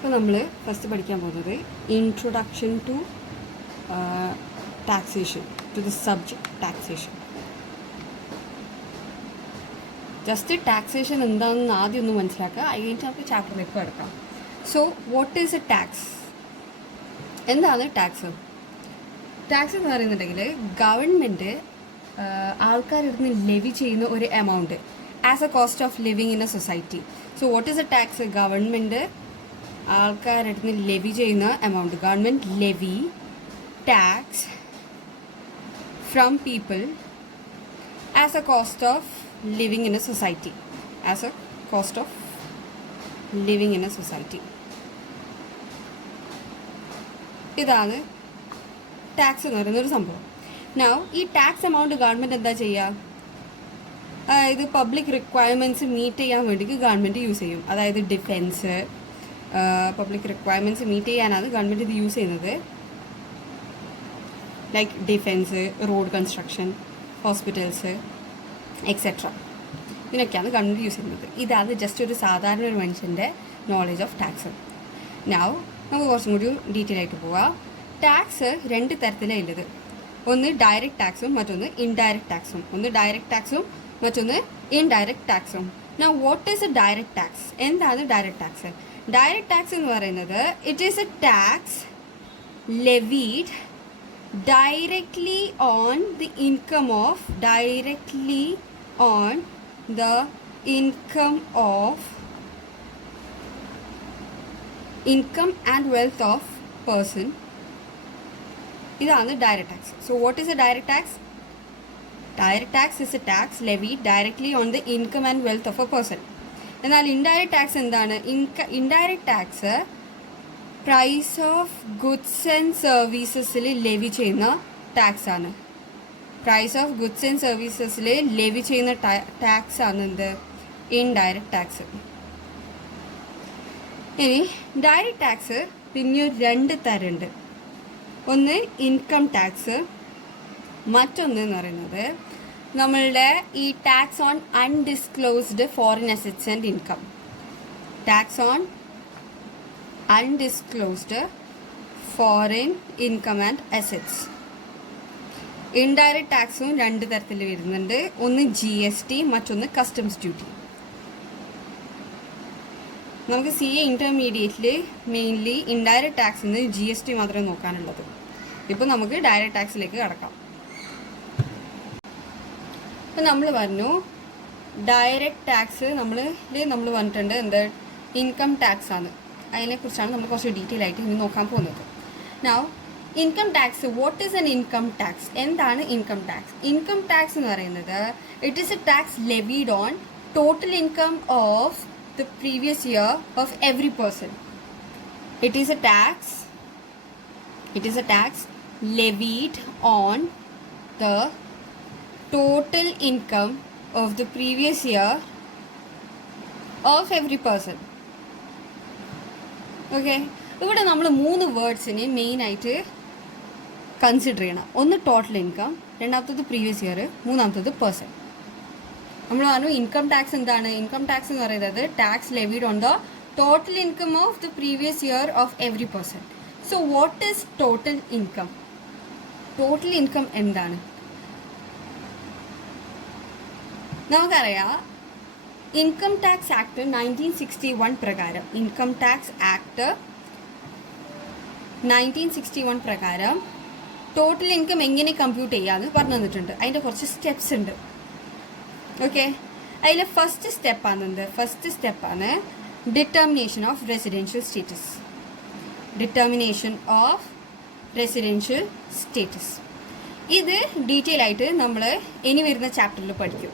ഇപ്പോൾ നമ്മൾ ഫസ്റ്റ് പഠിക്കാൻ പോകുന്നത് introduction to taxation, to the subject taxation. Just taxation എന്താണെന്ന് ആദ്യം ഒന്ന് മനസ്സിലാക്കുക, അതിന് നമുക്ക് ചാപ്റ്ററിലേക്ക് കിടക്കാം. So what is a tax? എന്താണ് ടാക്സ്? ടാക്സ് എന്ന് പറയുന്നുണ്ടെങ്കിൽ ഗവൺമെൻറ് ആൾക്കാരുടെ നിന്ന് ലെവി ചെയ്യുന്ന ഒരു amount as a cost of living in a society. So what is a tax? Government ആൾക്കാരുടെ നിന്ന് ലെവി ചെയ്യുന്ന amount. Government levy tax from people as a cost of living in a society. As a cost of living in a society. ഇതാണ് tax എന്ന് പറയുന്നൊരു സംഭവം. Now ഈ tax amount government എന്താ ചെയ്യുക? അതായത് പബ്ലിക് റിക്വയർമെൻറ്റ്സ് മീറ്റ് ചെയ്യാൻ വേണ്ടിയിട്ട് ഗവൺമെൻറ് യൂസ് ചെയ്യും. അതായത് ഡിഫെൻസ്, പബ്ലിക് റിക്വയർമെൻറ്റ്സ് മീറ്റ് ചെയ്യാനാണ് ഗവൺമെൻറ് ഇത് യൂസ് ചെയ്യുന്നത്. Like defence, road construction, hospitals etcetera. ഇതിനൊക്കെയാണ് ഗവൺമെൻറ് യൂസ് ചെയ്യുന്നത്. ഇതാണ് ജസ്റ്റ് ഒരു സാധാരണ ഒരു മനുഷ്യൻ്റെ നോളേജ് ഓഫ് ടാക്സ്. നൗ നമുക്ക് കുറച്ചും കൂടി ഡീറ്റെയിൽ ആയിട്ട് പോവാം. ടാക്സ് രണ്ട് തരത്തിലാണ് ഉള്ളത്. ഒന്ന് ഡയറക്റ്റ് ടാക്സും മറ്റൊന്ന് ഇൻഡയറക്റ്റ് ടാക്സും. ഒന്ന് ഡയറക്റ്റ് ടാക്സും മറ്റൊന്ന് ഇൻഡയറക്റ്റ് ടാക്സും. Now what is a direct tax? എന്താണ് ഡയറക്റ്റ് ടാക്സ്? ഡയറക്റ്റ് ടാക്സ് എന്ന് പറയുന്നത് it is a tax levied directly on the income of income and wealth of person. ഇതാണ് direct tax. So what is a direct tax? Direct tax is a tax levied directly on the income and wealth of a person. എന്നാൽ indirect tax എന്താണ്? Indirect tax price of goods and സർവീസസിൽ levy ചെയ്യുന്ന tax ആണ്. Price of goods and സർവീസസിൽ levy ചെയ്യുന്ന tax ആണ് എന്ത്? Indirect tax. ഇനി ഡയറക്റ്റ് ടാക്സ് പിന്നെ രണ്ട് തരമുണ്ട്. ഒന്ന് ഇൻകം ടാക്സ്, മറ്റൊന്ന് എന്ന് പറയുന്നത് നമ്മളുടെ ഈ tax on undisclosed foreign assets and income. Tax on undisclosed foreign income and assets. Indirect ടാക്സും രണ്ട് തരത്തിൽ വരുന്നുണ്ട്. ഒന്ന് GST, മറ്റൊന്ന് കസ്റ്റംസ് ഡ്യൂട്ടി. നമുക്ക് CA ഇൻ്റർമീഡിയറ്റിൽ മെയിൻലി ഇൻഡയറക്റ്റ് ടാക്സിന് GST മാത്രമേ നോക്കാനുള്ളത്. ഇപ്പോൾ നമുക്ക് ഡയറക്റ്റ് ടാക്സിലേക്ക് കടക്കാം. ഇപ്പം നമ്മൾ പറഞ്ഞു ഡയറക്റ്റ് ടാക്സ് നമ്മൾ പറഞ്ഞിട്ടുണ്ട് എന്ത്? ഇൻകം ടാക്സ് ആണ്. അതിനെക്കുറിച്ചാണ് നമ്മൾ കുറച്ച് ഡീറ്റെയിൽ ആയിട്ട് ഇനി നോക്കാൻ പോകുന്നത്. Now income tax, what is N income tax? എന്താണ് ഇൻകം ടാക്സ്? ഇൻകം ടാക്സ് എന്ന് പറയുന്നത് it is a tax levied on total income of the previous year of every person. It is a tax levied on the total income of the previous year of every person. Okay, ഇവിടെ നമ്മൾ മൂന്ന് വേർഡ്സിനെ മെയിനായിട്ട് consider ചെയ്യണം. ഒന്ന് total income, രണ്ടാമത്തത് previous year, മൂന്നാമത്തത് person. നമ്മൾ പറഞ്ഞു ഇൻകം ടാക്സ് എന്താണ്? ഇൻകം ടാക്സ് എന്ന് പറയുന്നത് tax levied on the total income of the previous year of every person. So what is total income? Total income എന്താണ്? നമുക്കറിയാം ഇൻകം ടാക്സ് ആക്ട് 1961 പ്രകാരം, ഇൻകം ടാക്സ് ആക്ട് 1961 പ്രകാരം total income എങ്ങനെ compute ചെയ്യാമെന്ന് പറഞ്ഞു തന്നിട്ടുണ്ട്. അതിൻ്റെ കുറച്ച് സ്റ്റെപ്സ് ഉണ്ട്. ഓക്കെ, അതിൽ ഫസ്റ്റ് സ്റ്റെപ്പാണ് ഡിറ്റർമിനേഷൻ ഓഫ് റെസിഡൻഷ്യൽ സ്റ്റേറ്റസ്. ഇത് ഡീറ്റെയിൽ ആയിട്ട് നമ്മൾ ഇനി വരുന്ന ചാപ്റ്ററിൽ പഠിക്കും.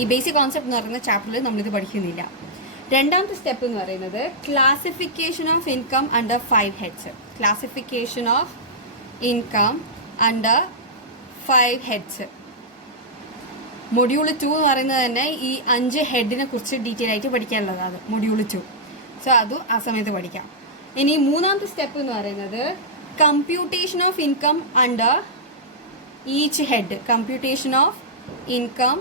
ഈ ബേസിക് കോൺസെപ്റ്റ് എന്ന് പറയുന്ന ചാപ്റ്ററിൽ നമ്മളിത് പഠിക്കുന്നില്ല. രണ്ടാമത്തെ സ്റ്റെപ്പ് എന്ന് പറയുന്നത് classification of income under 5 heads. Classification of income under 5 heads. Module 2 എന്ന് പറയുന്നത് തന്നെ ഈ 5 ഹെഡിനെ കുറിച്ച് ഡീറ്റെയിൽ ആയിട്ട് പഠിക്കാനുള്ളതാണ് മൊഡ്യൂൾ 2. സോ അതും ആ സമയത്ത് പഠിക്കാം. ഇനി മൂന്നാമത്തെ സ്റ്റെപ്പ് എന്ന് പറയുന്നത് computation of income under each head. Computation of income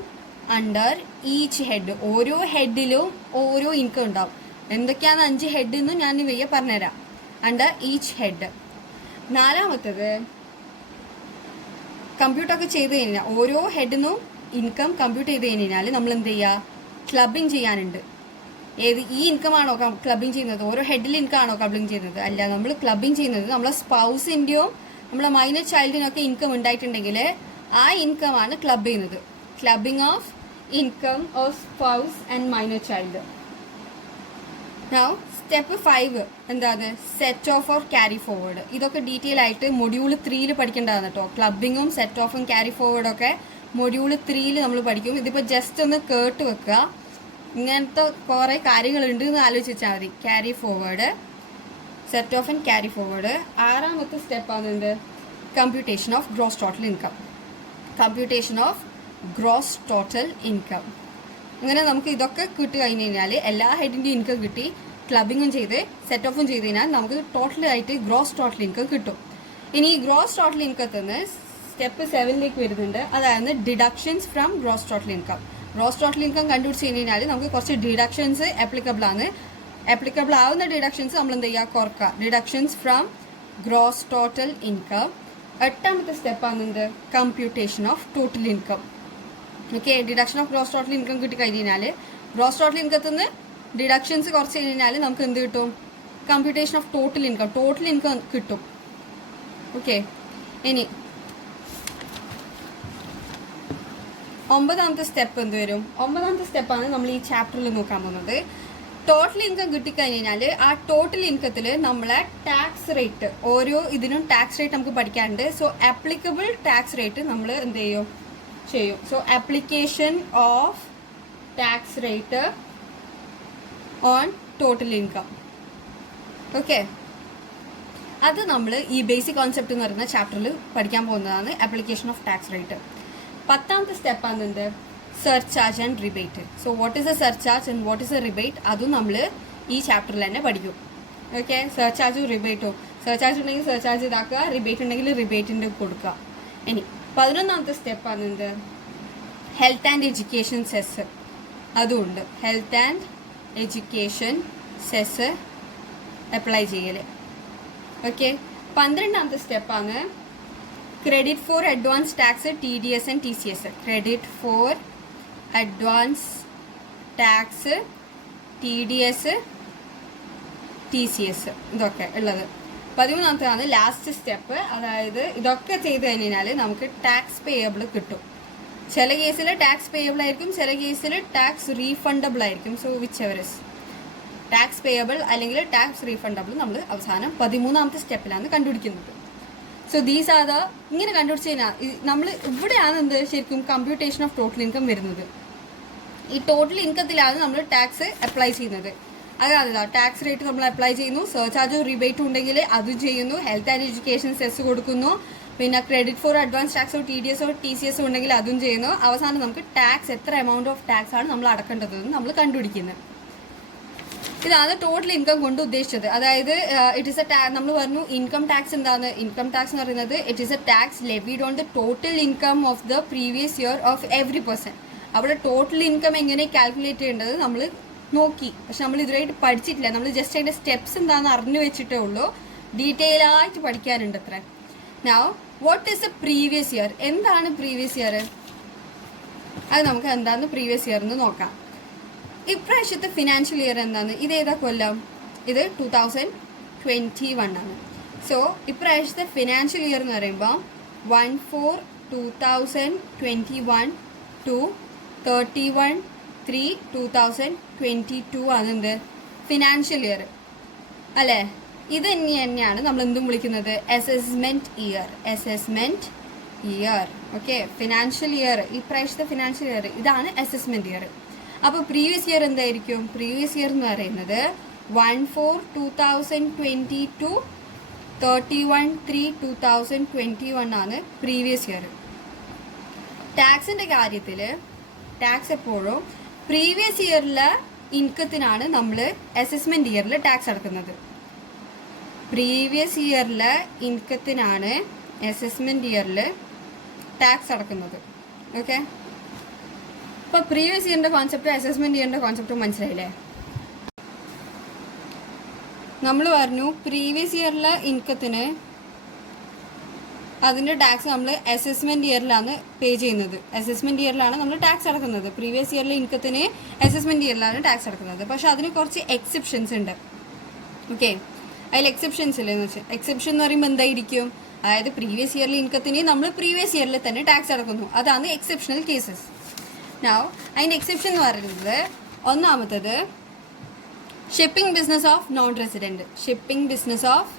under each head. ഓരോ ഹെഡിലും ഓരോ ഇൻകം ഉണ്ടാവും. എന്തൊക്കെയാണ് 5 ഹെഡ് എന്നും ഞാൻ വയ്യ പറഞ്ഞുതരാം. Under each head. നാലാമത്തത് കമ്പ്യൂട്ടറൊക്കെ ചെയ്ത് കഴിഞ്ഞാൽ ഓരോ ഹെഡിനും ഇൻകം കമ്പ്യൂട്ട് ചെയ്ത് കഴിഞ്ഞാൽ നമ്മൾ എന്ത് ചെയ്യുക, ക്ലബിങ് ചെയ്യാനുണ്ട്. ഏത് ഈ ഇൻകം ആണോ ക്ലബിങ് ചെയ്യുന്നത്, ഓരോ ഹെഡിൽ ഇൻകം ആണോ ക്ലബിങ് ചെയ്യുന്നത്? അല്ല, നമ്മൾ ക്ലബിങ് ചെയ്യുന്നത് നമ്മളെ സ്പൗസിൻ്റെയോ നമ്മളെ മൈനർ ചൈൽഡിനൊക്കെ ഇൻകം ഉണ്ടായിട്ടുണ്ടെങ്കിൽ ആ ഇൻകം ആണ് ക്ലബ് ചെയ്യുന്നത്. Clubbing of income of spouse and minor child. Now step 5 എന്താണ്? Set of or carry forward. ഇതൊക്കെ ഡീറ്റെയിൽ ആയിട്ട് മൊഡ്യൂൾ 3 പഠിക്കേണ്ടതാണ് കേട്ടോ. ക്ലബിങ്ങും സെറ്റ് ഓഫും ക്യാരി ഫോർവേഡൊക്കെ മൊഡ്യൂൾ 3 നമ്മൾ പഠിക്കും. ഇതിപ്പോൾ ജസ്റ്റ് ഒന്ന് കേട്ട് വെക്കുക. ഇങ്ങനത്തെ കുറേ കാര്യങ്ങളുണ്ട് എന്ന് ആലോചിച്ച് വെച്ചാൽ മതി. Carry forward, set of and carry forward. ആറാമത്തെ സ്റ്റെപ്പാണ് എന്ത്? Computation of gross total income. Computation of gross total income. അങ്ങനെ നമുക്ക് ഇതൊക്കെ കിട്ടി കഴിഞ്ഞ് കഴിഞ്ഞാൽ എല്ലാ ഹെഡിൻ്റെയും ഇൻകം കിട്ടി, ക്ലബിങ്ങും ചെയ്ത് സെറ്റ് ഓഫും ചെയ്ത് കഴിഞ്ഞാൽ നമുക്ക് ടോട്ടലായിട്ട് ഗ്രോസ് ടോട്ടൽ ഇൻകം കിട്ടും. ഇനി ഈ ഗ്രോസ് ടോട്ടൽ ഇൻകത്തിൽ നിന്ന് സ്റ്റെപ്പ് 7 വരുന്നുണ്ട്. അതായത് deductions from gross total income. Gross total income കണ്ടുപിടിച്ച് കഴിഞ്ഞാൽ നമുക്ക് കുറച്ച് ഡിഡക്ഷൻസ് ആപ്ലിക്കബിൾ ആണ്. ആപ്ലിക്കബിൾ ആവുന്ന ഡിഡക്ഷൻസ് നമ്മൾ എന്ത് ചെയ്യുക, കുറക്കുക. Deductions from gross total income. 8ാമത്തെ സ്റ്റെപ്പാണ് എന്ത്? Computation of total income. Okay, deduction of gross total income കിട്ടി കഴിഞ്ഞാൽ ഗ്രോസ് ടോട്ടൽ ഇൻകത്തിൽ നിന്ന് ഡിഡക്ഷൻസ് കുറച്ച് കഴിഞ്ഞാൽ നമുക്ക് എന്ത് കിട്ടും? Computation of total income. Total income കിട്ടും. ഓക്കെ, ഇനി 9ാമത്തെ സ്റ്റെപ്പ് എന്ത് വരും? 9ാമത്തെ സ്റ്റെപ്പാണ് നമ്മൾ ഈ ചാപ്റ്ററിൽ നോക്കാൻ പോകുന്നത്. ടോട്ടൽ ഇൻകം കിട്ടിക്കഴിഞ്ഞാൽ ആ ടോട്ടൽ ഇൻകത്തിൽ നമ്മളെ ടാക്സ് റേറ്റ്, ഓരോ ഇതിനും ടാക്സ് റേറ്റ് നമുക്ക് പഠിക്കാനുണ്ട്. സോ ആപ്ലിക്കബിൾ ടാക്സ് റേറ്റ് നമ്മൾ എന്ത് ചെയ്യും? So application of tax rate on total income. Okay, അത് നമ്മൾ ഈ ബേസിക് കോൺസെപ്റ്റ് എന്ന് പറയുന്ന ചാപ്റ്ററിൽ പഠിക്കാൻ പോകുന്നതാണ്. Application of tax rate. 10ാമത്തെ സ്റ്റെപ്പാണ് എന്ത്? Surcharge and rebate. So what is a surcharge and what is a rebate, അതും നമ്മൾ ഈ ചാപ്റ്ററിൽ തന്നെ പഠിക്കും. ഓക്കെ, സർചാർജും റിബേറ്റും. സർചാർജ് ഉണ്ടെങ്കിൽ സർചാർജ് ഇതാക്കുക, റിബേറ്റ് ഉണ്ടെങ്കിൽ റിബേറ്റിൻ്റെ കൊടുക്കുക. ഇനി 11ാമത്തെ സ്റ്റെപ്പാണ് എന്ത്? Health and education cess. അതുമുണ്ട്. Health and education cess apply ചെയ്യൽ. ഓക്കെ, 12ാമത്തെ സ്റ്റെപ്പാണ് credit for advance tax, TDS and TCS. Credit for advance tax, TDS, TCS ഇതൊക്കെ ഉള്ളത്. 13ാമത്തേതാണ് ലാസ്റ്റ് സ്റ്റെപ്പ്. അതായത് ഇതൊക്കെ ചെയ്ത് കഴിഞ്ഞാൽ നമുക്ക് ടാക്സ് പേയബിൾ കിട്ടും. ചില കേസിൽ ടാക്സ് പേയബിൾ ആയിരിക്കും, ചില കേസിൽ ടാക്സ് റീഫണ്ടബിൾ ആയിരിക്കും. So which ever is tax payable അല്ലെങ്കിൽ ടാക്സ് റീഫണ്ടബിൾ നമ്മൾ അവസാനം 13ാമത്തെ സ്റ്റെപ്പിലാണ് കണ്ടുപിടിക്കുന്നത്. സോ ദീസ് ആർ ദ, ഇങ്ങനെ കണ്ടുപിടിച്ച് കഴിഞ്ഞാൽ നമ്മൾ ഇവിടെയാണ് എന്ത് ശരിക്കും കമ്പ്യൂട്ടേഷൻ ഓഫ് ടോട്ടൽ ഇൻകം വരുന്നത്. ഈ ടോട്ടൽ ഇൻകത്തിലാണ് നമ്മൾ ടാക്സ് അപ്ലൈ ചെയ്യുന്നത്. അതാണ് ടാക്സ് റേറ്റ് നമ്മൾ അപ്ലൈ ചെയ്യുന്നു, സർചാർജും റിബേറ്റും ഉണ്ടെങ്കിൽ അതും ചെയ്യുന്നു, ഹെൽത്ത് ആൻഡ് എഡ്യൂക്കേഷൻ സെസ് കൊടുക്കുന്നു, പിന്നെ ക്രെഡിറ്റ് ഫോർ അഡ്വാൻസ് ടാക്സോ TDS TCS ഉണ്ടെങ്കിൽ അതും ചെയ്യുന്നു. അവസാനം നമുക്ക് ടാക്സ്, എത്ര എമൗണ്ട് ഓഫ് ടാക്സ് ആണ് നമ്മൾ അടക്കേണ്ടതെന്ന് നമ്മൾ കണ്ടുപിടിക്കുന്നത്. ഇതാണ് ടോട്ടൽ ഇൻകം കൊണ്ട് ഉദ്ദേശിച്ചത്. അതായത് ഇറ്റ് ഈസ് എ നമ്മൾ പറഞ്ഞു ഇൻകം ടാക്സ് എന്താണ്? ഇൻകം ടാക്സ് എന്ന് പറയുന്നത് it is a tax levied on the total income of the previous year of every person. അവിടെ ടോട്ടൽ ഇൻകം എങ്ങനെ കാൽക്കുലേറ്റ് ചെയ്യേണ്ടത് നമ്മൾ നോക്കി, പക്ഷെ നമ്മൾ ഇതുവരെയായിട്ട് പഠിച്ചിട്ടില്ല. നമ്മൾ ജസ്റ്റ് അതിൻ്റെ സ്റ്റെപ്സ് എന്താണെന്ന് അറിഞ്ഞു വെച്ചിട്ടേ ഉള്ളൂ. ഡീറ്റെയിൽ ആയിട്ട് പഠിക്കാനുണ്ട് അത്ര. Now what is A previous year? എന്താണ് പ്രീവിയസ് ഇയർ? അത് നമുക്ക് എന്താണ് പ്രീവിയസ് ഇയർ എന്ന് നോക്കാം. ഇപ്രാവശ്യത്തെ ഫിനാൻഷ്യൽ ഇയർ എന്താണ്? ഇത് ഏതാ കൊല്ലം? ഇത് 2021 ആണ്. സോ ഇപ്രാവശ്യത്തെ ഫിനാൻഷ്യൽ ഇയർ എന്ന് പറയുമ്പോൾ 1/4/2021 to 31/3/2022 ആണ് എന്ത്? ഫിനാൻഷ്യൽ ഇയർ അല്ലേ? ഇത് തന്നെയാണ് നമ്മൾ എന്തും വിളിക്കുന്നത്? Assessment year. Assessment year. Okay, financial year, ഇപ്രാവശ്യത്തെ ഫിനാൻഷ്യൽ ഇയർ ഇതാണ് അസസ്മെൻറ്റ് ഇയർ. അപ്പോൾ പ്രീവിയസ് ഇയർ എന്തായിരിക്കും? പ്രീവിയസ് ഇയർ എന്ന് പറയുന്നത് 1/4/2020 to 31/3/2021 ആണ് പ്രീവിയസ് ഇയർ. ടാക്സിൻ്റെ കാര്യത്തിൽ ടാക്സ് എപ്പോഴും പ്രീവിയസ് ഇയറിലെ ഇൻകത്തിനാണ് നമ്മൾ അസസ്മെൻറ്റ് ഇയറിൽ ടാക്സ് അടക്കുന്നത്. പ്രീവിയസ് ഇയറിലെ ഇൻകത്തിനാണ് അസസ്മെൻറ്റ് ഇയറിൽ ടാക്സ് അടക്കുന്നത്. ഓക്കെ, അപ്പോൾ പ്രീവിയസ് ഇയറിൻ്റെ കോൺസെപ്റ്റ് അസസ്മെൻറ്റ് ഇയറിൻ്റെ കോൺസെപ്റ്റ് മനസ്സിലായില്ലേ? നമ്മൾ പറഞ്ഞു പ്രീവിയസ് ഇയറിലെ ഇൻകത്തിന് അതിൻ്റെ ടാക്സ് നമ്മൾ അസസ്മെൻറ്റ് ഇയറിലാണ് പേ ചെയ്യുന്നത്. അസസ്മെൻറ്റ് ഇയറിലാണ് നമ്മൾ ടാക്സ് അടക്കുന്നത്. പ്രീവിയസ് ഇയറിലെ ഇൻകത്തിന് അസസ്മെൻറ്റ് ഇയറിലാണ് ടാക്സ് അടക്കുന്നത്. പക്ഷെ അതിന് കുറച്ച് എക്സെപ്ഷൻസ് ഉണ്ട്. ഓക്കെ, അതിൽ എക്സെപ്ഷൻസ് ഇല്ലെന്ന് വെച്ചാൽ എക്സെപ്ഷൻ എന്ന് പറയുമ്പോൾ എന്തായിരിക്കും? അതായത് പ്രീവിയസ് ഇയറിലെ ഇൻകത്തിന് നമ്മൾ പ്രീവിയസ് ഇയറിൽ തന്നെ ടാക്സ് അടക്കുന്നു. അതാണ് എക്സെപ്ഷണൽ കേസസ്. നൗ അതിൻ്റെ എക്സെപ്ഷൻ എന്ന് പറയുന്നത് ഒന്നാമത്തത് shipping business of non resident. Shipping business of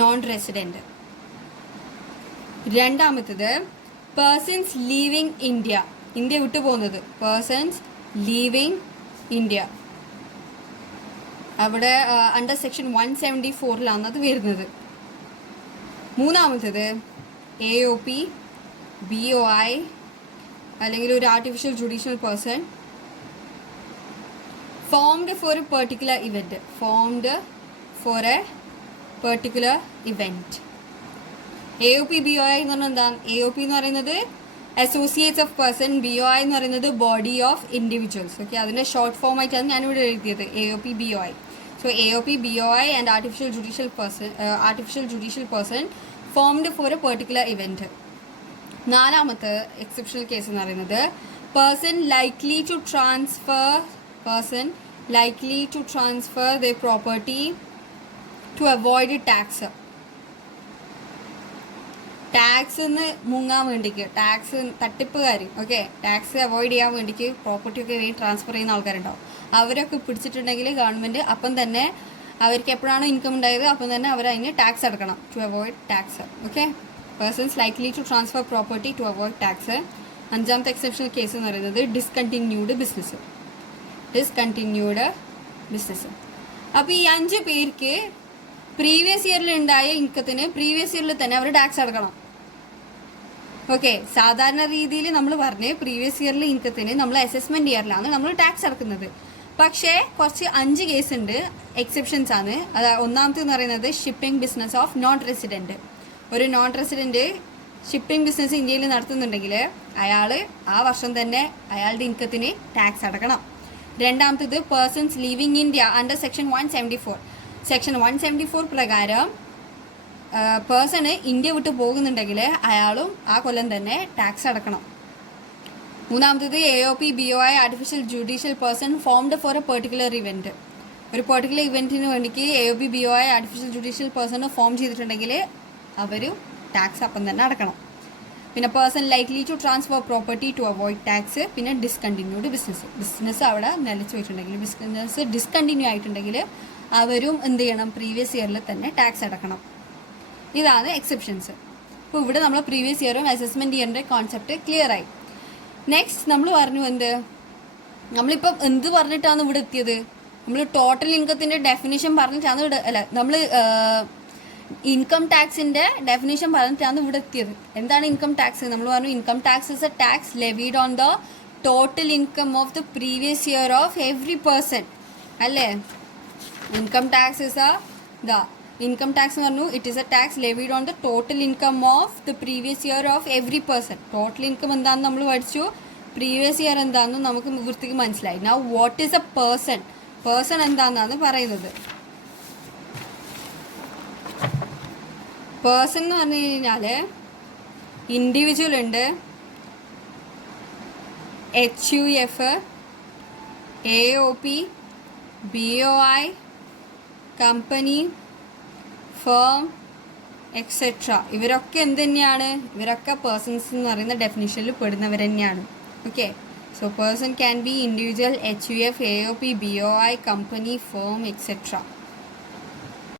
non resident. രണ്ടാമത്തത് പേഴ്സൺസ് ലീവിങ് ഇന്ത്യ. ഇന്ത്യ വിട്ടു പോകുന്നത്. Persons leaving India. അവിടെ അണ്ടർ സെക്ഷൻ 174 അത് വരുന്നത്. മൂന്നാമത്തത് AOP, BOI അല്ലെങ്കിൽ ഒരു artificial judicial person formed for a particular event. Formed for a particular event. AOP, BOI എന്ന് പറഞ്ഞാൽ എന്താണ്? AOP എന്ന് പറയുന്നത് അസോസിയേറ്റ്സ് ഓഫ് പേഴ്സൺ, BOI എന്ന് പറയുന്നത് ബോഡി ഓഫ് ഇൻഡിവിജ്വൽസ്. ഓക്കെ, അതിൻ്റെ ഷോർട്ട് ഫോം ആയിട്ടാണ് ഞാനിവിടെ എഴുതിയത്, AOP, BOI. So AOP, BOI and artificial judicial person formed for a particular event. നാലാമത്തെ എക്സെപ്ഷണൽ കേസ് എന്ന് പറയുന്നത് person likely to transfer their property to avoid tax. ടാക്സിന്ന് മുങ്ങാൻ വേണ്ടിക്ക്, ടാക്സ് തട്ടിപ്പുകാർ, ഓക്കെ, ടാക്സ് അവോയ്ഡ് ചെയ്യാൻ വേണ്ടിക്ക് പ്രോപ്പർട്ടിയൊക്കെ വേണ്ടി ട്രാൻസ്ഫർ ചെയ്യുന്ന ആൾക്കാരുണ്ടാവും. അവരൊക്കെ പിടിച്ചിട്ടുണ്ടെങ്കിൽ ഗവൺമെൻറ് അപ്പം തന്നെ അവർക്ക് എപ്പോഴാണോ ഇൻകം ഉണ്ടായത് അപ്പം തന്നെ അവർ അതിന് ടാക്സ് അടക്കണം. To avoid tax. Okay, persons likely to transfer property to avoid tax. അഞ്ചാമത്തെ എക്സെപ്ഷണൽ കേസ് എന്ന് പറയുന്നത് ഡിസ്കണ്ടിന്യൂഡ് ബിസിനസ്. അപ്പോൾ ഈ 5 പേർക്ക് പ്രീവിയസ് ഇയറിൽ ഉണ്ടായ ഇൻകത്തിന് പ്രീവിയസ് ഇയറിൽ തന്നെ അവർ ടാക്സ് അടക്കണം. ഓക്കെ, സാധാരണ രീതിയിൽ നമ്മൾ പറഞ്ഞ് പ്രീവിയസ് ഇയറിലെ ഇൻകത്തിന് നമ്മൾ അസസ്മെൻറ്റ് ഇയറിലാണ് നമ്മൾ ടാക്സ് അടക്കുന്നത്. പക്ഷേ കുറച്ച് 5 കേസ് ഉണ്ട്, എക്സെപ്ഷൻസ് ആണ്. അത് ഒന്നാമത്തെന്ന് പറയുന്നത് shipping business of non resident. ഒരു നോൺ റെസിഡൻറ്റ് ഷിപ്പിംഗ് ബിസിനസ് ഇന്ത്യയിൽ നടത്തുന്നുണ്ടെങ്കിൽ അയാൾ ആ വർഷം തന്നെ അയാളുടെ ഇൻകത്തിന് ടാക്സ് അടക്കണം. രണ്ടാമത്തേത് persons leaving India under section 174. Section 174 പ്രകാരം പേഴ്സണ് ഇന്ത്യ വിട്ട് പോകുന്നുണ്ടെങ്കിൽ അയാളും ആ കൊല്ലം തന്നെ ടാക്സ് അടക്കണം. മൂന്നാമത്തേത് AOP, BOI artificial judicial person formed for a particular event. ഒരു പെർട്ടിക്കുലർ ഇവൻറ്റിന് വേണ്ടിക്ക് AOP, BOI artificial judicial person form ചെയ്തിട്ടുണ്ടെങ്കിൽ അവർ ടാക്സ് അപ്പം തന്നെ അടക്കണം. പിന്നെ person likely to transfer property to avoid tax. പിന്നെ ഡിസ്കണ്ടിന്യൂഡ് ബിസിനസ് അവിടെ നിലച്ച് വെച്ചിട്ടുണ്ടെങ്കിൽ, ബിസിനസ് ഡിസ്കണ്ടിന്യൂ ആയിട്ടുണ്ടെങ്കിൽ അവരും എന്ത് ചെയ്യണം? പ്രീവിയസ് ഇയറിൽ തന്നെ ടാക്സ് അടക്കണം. ഇതാണ് എക്സെപ്ഷൻസ്. അപ്പോൾ ഇവിടെ നമ്മൾ പ്രീവിയസ് ഇയറും അസസ്മെൻറ്റ് ഇയറിൻ്റെ കോൺസെപ്റ്റ് ക്ലിയർ ആയി. നെക്സ്റ്റ് നമ്മൾ പറഞ്ഞു നമ്മളിപ്പം എന്ത് പറഞ്ഞിട്ടാണ് ഇവിടെ എത്തിയത്? നമ്മൾ ടോട്ടൽ ഇൻകത്തിൻ്റെ ഡെഫിനിഷൻ പറഞ്ഞിട്ടാണ് നമ്മൾ ഇൻകം ടാക്സിൻ്റെ ഡെഫിനിഷൻ പറഞ്ഞിട്ടാണ് ഇവിടെ എത്തിയത്. എന്താണ് ഇൻകം ടാക്സ്? നമ്മൾ പറഞ്ഞു income tax is a tax levied on the total income of the previous year of every person, അല്ലേ? Income tax is income tax എന്ന് പറഞ്ഞു it is a tax levied on the total income of the previous year of every person. Total income എന്താണെന്ന് നമ്മൾ പഠിച്ചു, previous year എന്താണെന്ന് നമുക്ക് വൃത്തിക്ക് മനസ്സിലായി. Now what is a person? Person എന്താണെന്നാണ് പറയുന്നത്. പേഴ്സൺ എന്ന് പറഞ്ഞു കഴിഞ്ഞാൽ ഇൻഡിവിജ്വൽ ഉണ്ട്, HUF, AOP, BOI, company, firm, etcetera. ഇവരൊക്കെ എന്ത് തന്നെയാണ്? ഇവരൊക്കെ പേഴ്സൺസ് എന്ന് പറയുന്ന ഡെഫിനിഷനിൽ പെടുന്നവർ തന്നെയാണ്. Okay, so person can be individual, HUF, AOP, BOI, company, firm, etcetera.